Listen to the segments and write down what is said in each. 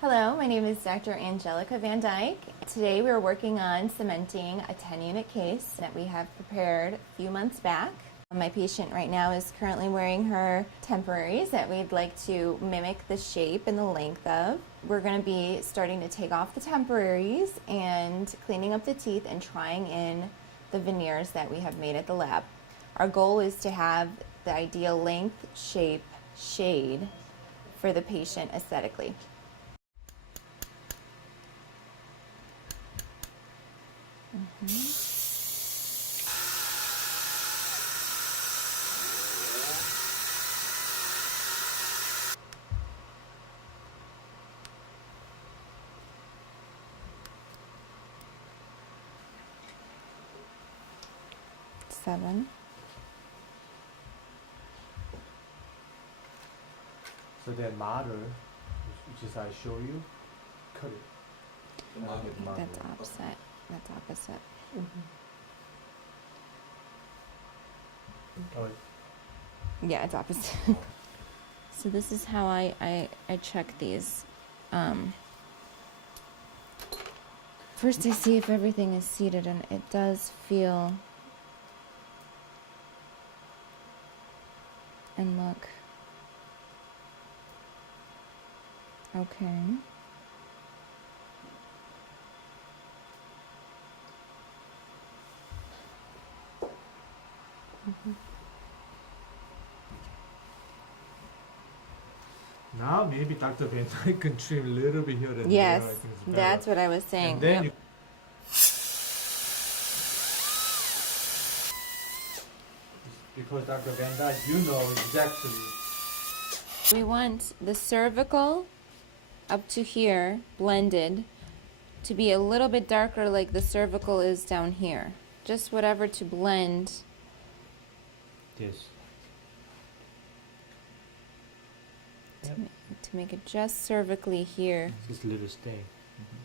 Hello, my name is Dr. Angelica Van Dyke. Today we are working on cementing a 10-unit case that we have prepared a few months back. My patient right now is currently wearing her temporaries that we'd like to mimic the shape and the length of. We're going to be starting to take off the temporaries and cleaning up the teeth and trying in the veneers that we have made at the lab. Our goal is to have the ideal length, shape, shade for the patient aesthetically. Seven. So that model, which is I show you, cut it. That's opposite. That's opposite. Oh, Yeah, it's opposite. So this is how I check these. First I see if everything is seated, and it does feel and look okay. now maybe Dr. Van Dyke can trim a little bit here and Yes, there. I think it's better. that's what I was saying. And then you, because Dr. Van Dyke, you know exactly. We want the cervical up to here blended to be a little bit darker like the cervical is down here. Just whatever to blend. Yes. To make it just cervically here. Just a little stain.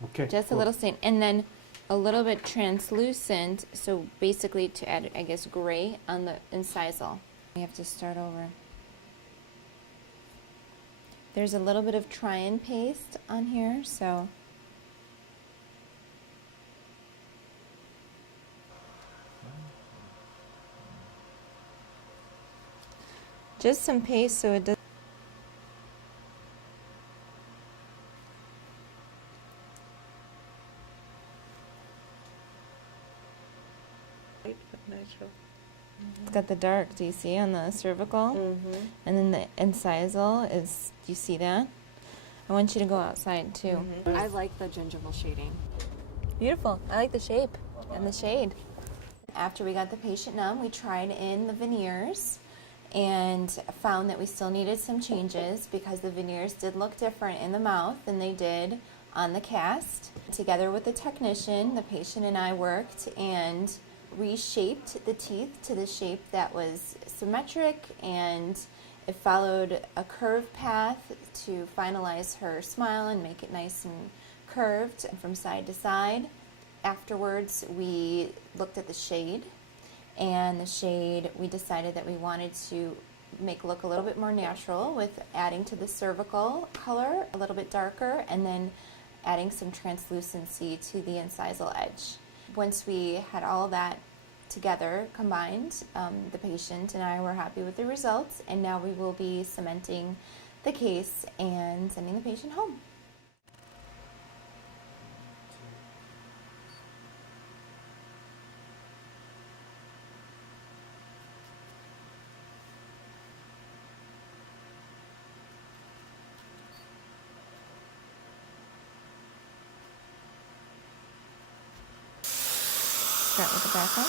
Okay. Just a little stain. And then a little bit translucent, so basically to add, I guess, gray on the incisal. We have to start over. There's a little bit of try-in paste on here, so just some paste so it doesn't. It's got the dark, do you see, on the cervical? And then the incisal is, do you see that? I want you to go outside too. I like the gingival shading. Beautiful. I like the shape and the shade. After we got the patient numb, we tried in the veneers and found that we still needed some changes because the veneers did look different in the mouth than they did on the cast. Together with the technician, the patient and I worked and reshaped the teeth to the shape that was symmetric, and it followed a curved path to finalize her smile and make it nice and curved from side to side. Afterwards, we looked at the shade, and the shade we decided that we wanted to make look a little bit more natural with adding to the cervical color a little bit darker, and then adding some translucency to the incisal edge. Once we had all that together combined, the patient and I were happy with the results, and now we will be cementing the case and sending the patient home. Start with the back one.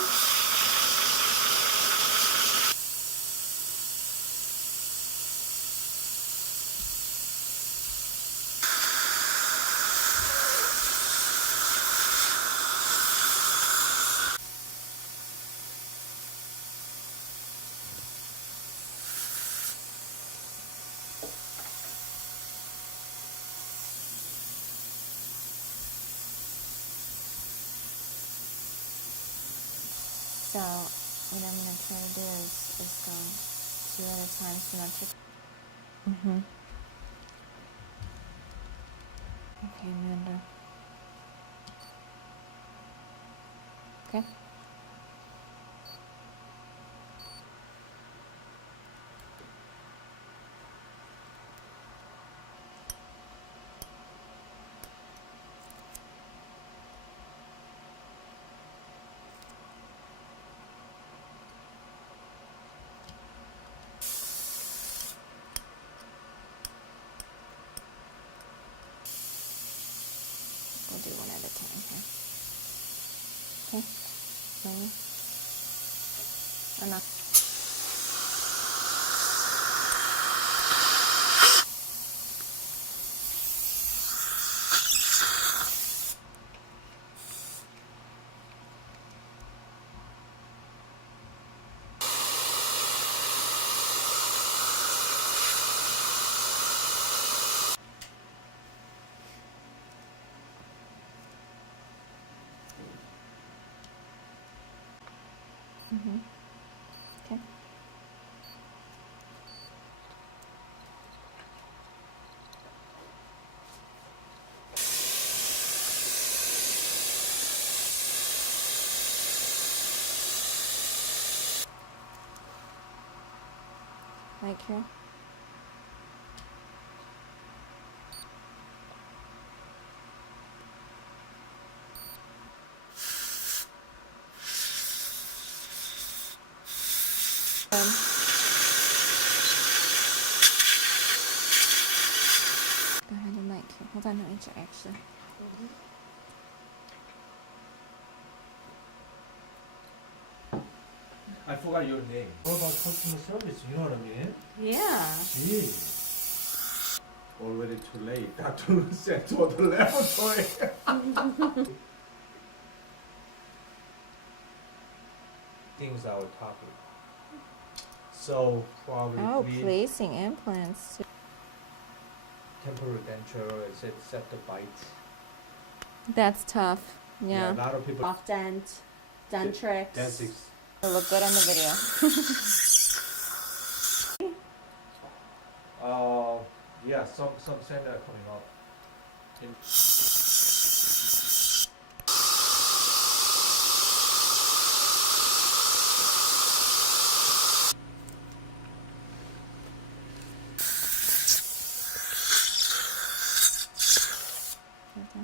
So what I'm going to try to do is go 2 at a time symmetric. Okay, Amanda. Okay. We'll do one at a time here. Okay. Slowly. Enough. Mm-hmm. Okay. Right here. Go ahead and mic here. Hold on, actually. I forgot your name. What about customer service? You know what I mean? Yeah. Gee. Already too late. Dr. sent to the laboratory. Things our topic. So probably Oh, placing implants. temporary denture, set the bite. That's tough. Yeah. A lot of people. Off dent, dentrix. Dentists. It'll look good on the video. Yeah, some center are coming up. Okay.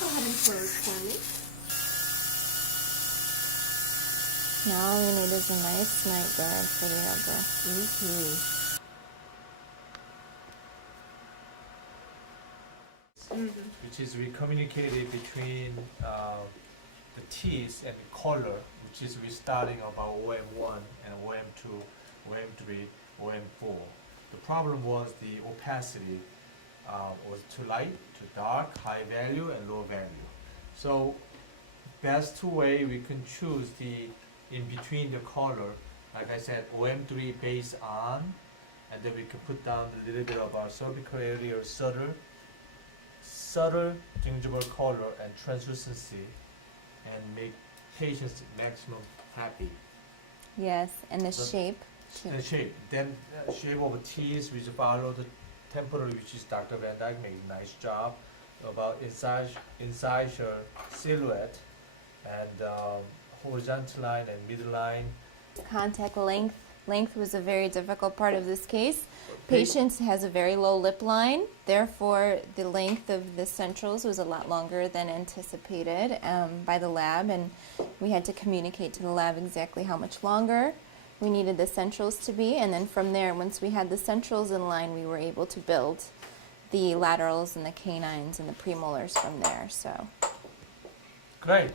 Go ahead and close for me. Now all we need is a nice night guard for the elbow. Which is we communicated between the teeth and the color, which is we starting about OM1 and OM2, OM3, OM4. The problem was the opacity was too light, too dark, high value, and low value. So best two way we can choose the in between the color, like I said, OM3 base on, and then we can put down a little bit of our cervical area subtle gingival color and translucency, and make patients maximum happy. Yes, and the So- shape too. And shape. Then shape of teeth, which follow the temporary, which is Dr. Van Dyke makes a nice job about incisor silhouette and horizontal line and midline. Contact length. Length was a very difficult part of this case. Patient has a very low lip line, therefore the length of the centrals was a lot longer than anticipated by the lab, and we had to communicate to the lab exactly how much longer we needed the centrals to be, and then from there, once we had the centrals in line, we were able to build the laterals and the canines and the premolars from there. So Great.